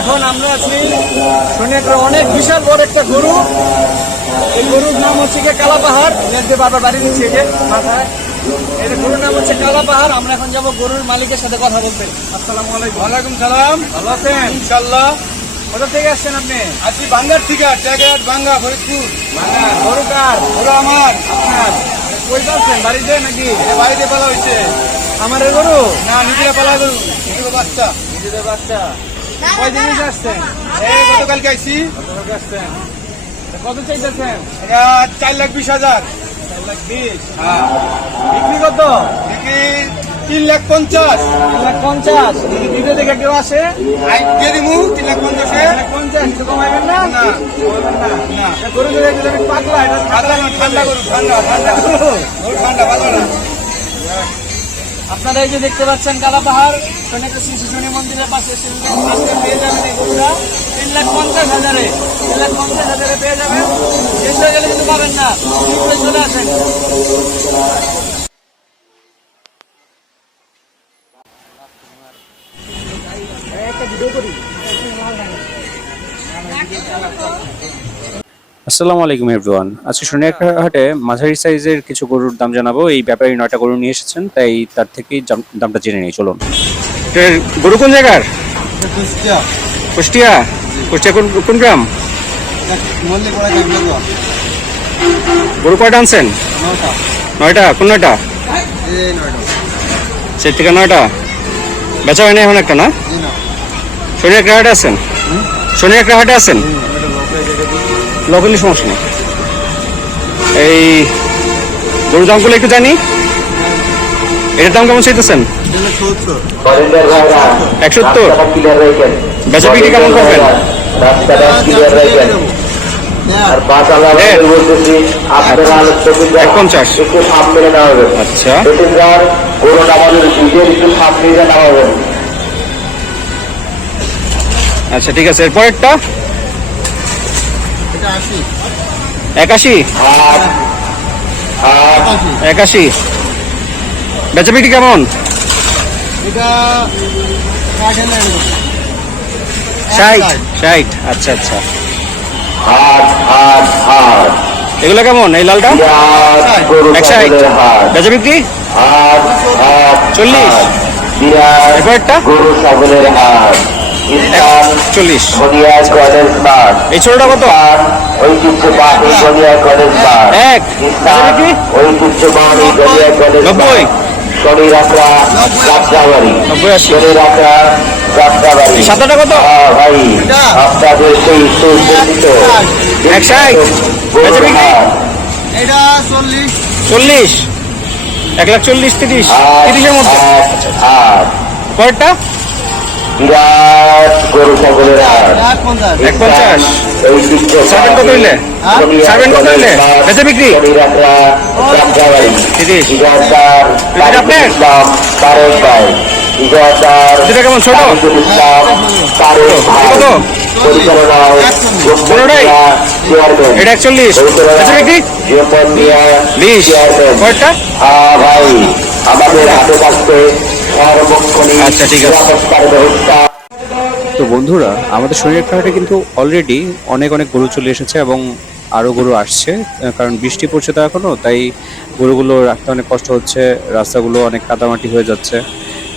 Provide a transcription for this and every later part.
এখন আমরা আছি শুনে একটা অনেক বিশাল বড় একটা গরু। এই গরুর নাম হচ্ছে গিয়ে কালা পাহাড়। যে বারবার বাড়ি দিচ্ছে যে মাথায়, এই গরুর নাম হচ্ছে কালা পাহাড়। আমরা এখন যাবো গরুর মালিকের সাথে কথা বলতে। আসসালামু আলাইকুম। ওয়ালাইকুম সালাম। ভালো আছেন? ইনশাল্লাহ। কোথা থেকে আসছেন আপনি? আছি বাঙ্গার থেকে, ট্যাগেট বাঙ্গা, ফরিদপুর। গরু কার? ওরা আমার। আপনার? কই যাচ্ছেন, বাড়িতে নাকি? বাড়িতে পালা হয়েছে। আমার এই গরু? না, নিজেরা পালা গরু, নিজের বাচ্চা। নিজেদের বাচ্চা। কয় জিনিস আসছেন? এই গতকালকে আইছি। কতটুকু আসছেন? কত চাইতেছেন? এটা 4,20,000। 4,20,000। হ্যাঁ। বিক্রি কত? বিক্রি 3,50,000। 3,50,000। যদি ভিডিও দেখে কেউ আসে আই দিয়ে দিমু 3,50,000-এ। 50 কিছু কমাইবেন না? না। কমাইবেন না? না। এটা গরু যদি একটু দেখেন পাতলা, এটা ঠান্ডা না, ঠান্ডা গরু, ঠান্ডা গরু, ঠান্ডা, ভালো না। আপনারা এই যে দেখতে পাচ্ছেন কালা পাহাড় সোনাকে শ্রী শনি মন্দিরের পাশে আজকে পেয়ে যাবেন এই গরুটা 3,50,000-এ। 3,50,000-এ পেয়ে যাবেন। শেষ হয়ে গেলে কিন্তু পাবেন না। শীঘ্রই চলে আসেন। আসসালামু আলাইকুম এভরিওয়ান। আজকে সোনিয়ারঘাট হাটে মাঝারি সাইজের কিছু গরুর দাম জানাবো। এই ব্যাপারী 9টা গরু নিয়ে এসেছেন, তাই তার থেকেই দামটা জেনে নিই। চলুন। গরু কোন জায়গার? কুষ্টিয়া। কুষ্টিয়া কোন গ্রাম? গরু কয়টা আনছেন? 9টা। কোন 9টা? সেই থেকে 9টা বেচা হয়নি এখন একটা না? সোনিয়ারঘাট হাটে আছেন? সোনিয়ারঘাট হাটে আছেন? লোকালি সমস্যা নেই। এই গরুর দামগুলো একটু জানি। এটার দাম কেমন চাইতেছেন? 170। বেচা বিক্রি কেমন করবেন? 150। আচ্ছা, আচ্ছা ঠিক আছে। এরপরেরটা 81। 81। বেচা বিক্রি কেমন? 60। আচ্ছা আচ্ছা। এগুলো কেমন? এই লালটা 160। বেচা বিক্রি 40। এরপরেরটা 40। এই ছোটটা কত? 1। 90। 80। সাতটা কত? 160। বেচা বিক্রি 40। 1,40,000, 30। 30-এর মধ্যে। পরেরটা 150। সার্ভেন্ট কত হইলে? বেচা বিক্রি 30। আপনার যেটা কেমন ছোট? কত? 15টাই। এটা 41। বেচা বিক্রি 20। পরেরটা আচ্ছা ঠিক আছে। তো বন্ধুরা, আমাদের সোনিয়ারঘাট হাটে কিন্তু অলরেডি অনেক গরু চলে এসেছে এবং আরও গরু আসছে। কারণ বৃষ্টি পড়ছে তো এখনও, তাই গরুগুলো রাখতে অনেক কষ্ট হচ্ছে। রাস্তাগুলো অনেক কাদামাটি হয়ে যাচ্ছে।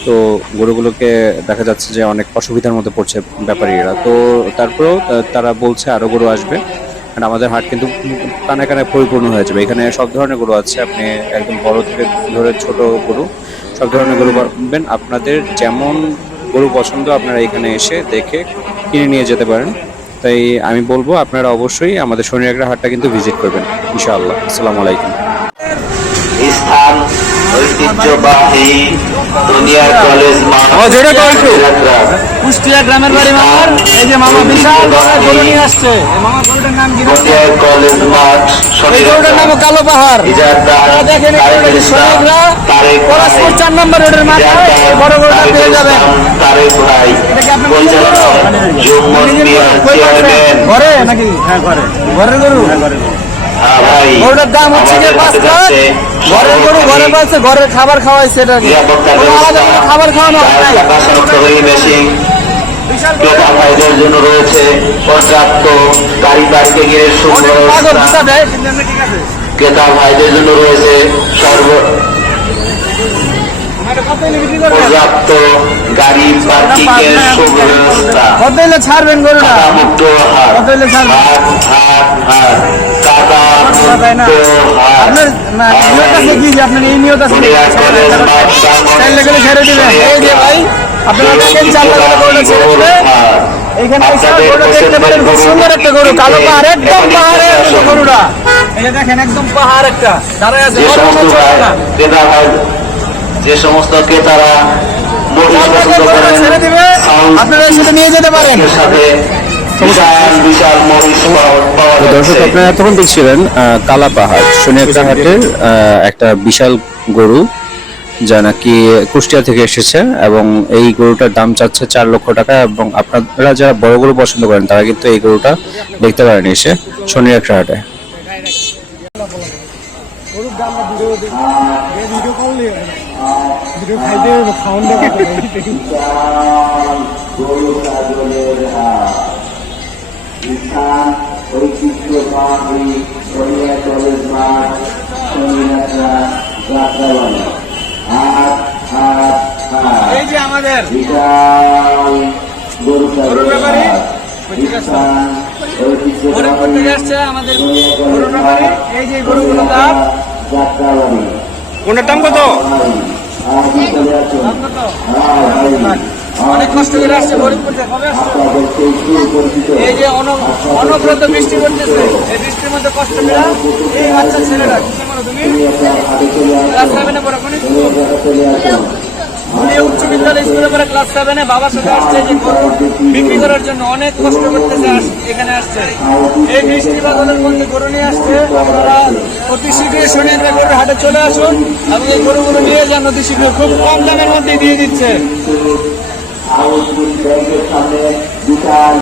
তো গরুগুলোকে দেখা যাচ্ছে যে অনেক অসুবিধার মধ্যে পড়ছে ব্যাপারীরা। তো তারপরেও তারা বলছে আরও গরু আসবে। কারণ আমাদের হাট কিন্তু কানে কানে পরিপূর্ণ হয়ে যাবে। এখানে সব ধরনের গরু আছে। আপনি একদম বড় থেকে ধরে ছোট গরু, সব ধরনের গরু পাবেন। আপনাদের যেমন গরু পছন্দ আপনারা এখানে এসে দেখে কিনে নিয়ে যেতে পারেন। তাই আমি বলবো আপনারা অবশ্যই আমাদের সোনিয়ারঘাট হাটটা কিন্তু ভিজিট করবেন ইনশাআল্লাহ। আসসালামু আলাইকুম। স্থান ঐতিহ্যবাহী দুনিয়ার কলেজ মাঠ। কুষ্টিয়া গ্রামের বাড়ি মামার। এই যে মামা বিশাল গরু নিয়ে আসছে। মামা গরুটার নাম কি? কলেজ মাঠ। এই গরুটার নাম কালো পাহাড়। দেখেন পলাশপুর 4 নম্বর রোডের মাথায় বড় গরুটা পেয়ে যাবেন। ঘরে নাকি? হ্যাঁ ঘরে। ঘরের গরু। গরুটার দাম হচ্ছে 5 লাখ। ঘরের গরু ঘরে পাচ্ছে, ঘরের খাবার খাওয়াইছে। এটা আলাদা খাবার খাওয়ানো হয়। বিশাল ভাইদের জন্য রয়েছে পর্যাপ্ত গাড়ি পার্কিং এর অনেক পাগল সুব্যবস্থা। দিশা দেয় কিন্তু এমনি ঠিক আছে। ক্রেতা ভাইদের জন্য রয়েছে এটা কত হলে বিক্রি করবেন? পর্যাপ্ত গাড়ি পার্কিং এর সুব্যবস্থা। কত হলে ছাড়বেন গরুটা? মুক্ত হাট কত হলে ছাড়বেন? হাট হাট হাট টাকা তাই না? মুক্ত হাট আপনার নিয়ত আছে কি যে আপনার এই নিয়ত আছে দুনিয়া কলেজ মাঠ চাইলে গেলে ছেড়ে দিবেন? এই যে ভাই আপনারা দেখেন চাল্লা করে গরুটা ছেড়ে দিবে। এখানে এসে গরুটা দেখতে পারেন, খুব সুন্দর একটা গরু, কালো পাহাড়, একদম পাহাড়ের মতো গরুটা। এই যে দেখেন একদম পাহাড় একটা দাঁড়ায় আছে, যে বড় সমস্ত মতো চলে না। ক্রেতা ভাই যে সমস্ত ক্রেতারা মহিষ আপনাকে পছন্দ গরুটা করেন ছেড়ে দিবে, আপনারা এর সাথে নিয়ে যেতে পারেন। এর সাথে বিশাল বিশাল মহিষ পাওয়া তো দর্শক, যাচ্ছে। আপনারা এতক্ষণ দেখছিলেন কালা পাহাড় সোনিয়াখালী হাটের একটা বিশাল গরু, যা নাকি কুষ্টিয়া থেকে এসেছে, এবং এই গরুটার দাম চাচ্ছে 4 লক্ষ টাকা। এবং আপনারা যারা বড় গরু পছন্দ করেন তারা কিন্তু এই গরুটা দেখতে পারেন এসে সোনিয়াখালী হাটে। গরুর দাম ভিডিও ভিডিও করলে ভিডিও খাইতে খাওয়ান দেবে। ঐতিহ্যবাহী দুনিয়া কলেজ মাঠ সোনিয়াখালী যাত্রাবাড়ি হাট হাট হাট এই যে আমাদের বিশাল গরুর ব্যাপারী হরিপুর থেকে আসছে আমাদের গরুর ব্যাপারী। এই যে গরুগুলোর দাম, যাত্রাবাড়ি কোনটার দাম কত? দাম কত? অনেক কষ্ট করে আসছে হরিপুর থেকে। কবে আসছে? এই যে অনবরত বৃষ্টি পড়তেছে, এই বৃষ্টির মধ্যে কষ্ট করে এই বাচ্চা ছেলেরা কি করো তুমি? ক্লাস 7-এ পড়ো কোন স্কুল? উচ্চ বিদ্যালয় স্কুলে পড়ে ক্লাস 7-এ। বাবার সাথে আসছে যে গরু বিক্রি করার জন্য, অনেক কষ্ট করতেছে এখানে আসছে। এই বৃষ্টি বাদলের মধ্যে গরু নিয়ে আসছে। আপনারা অতি শীঘ্রই সোনিয়াখালী গরুর হাটে চলে আসুন এবং এই গরুগুলো নিয়ে যান অতি শীঘ্র, খুব কম দামের মধ্যে দিয়ে দিচ্ছে। ব্যাংকের সামনে বিশাল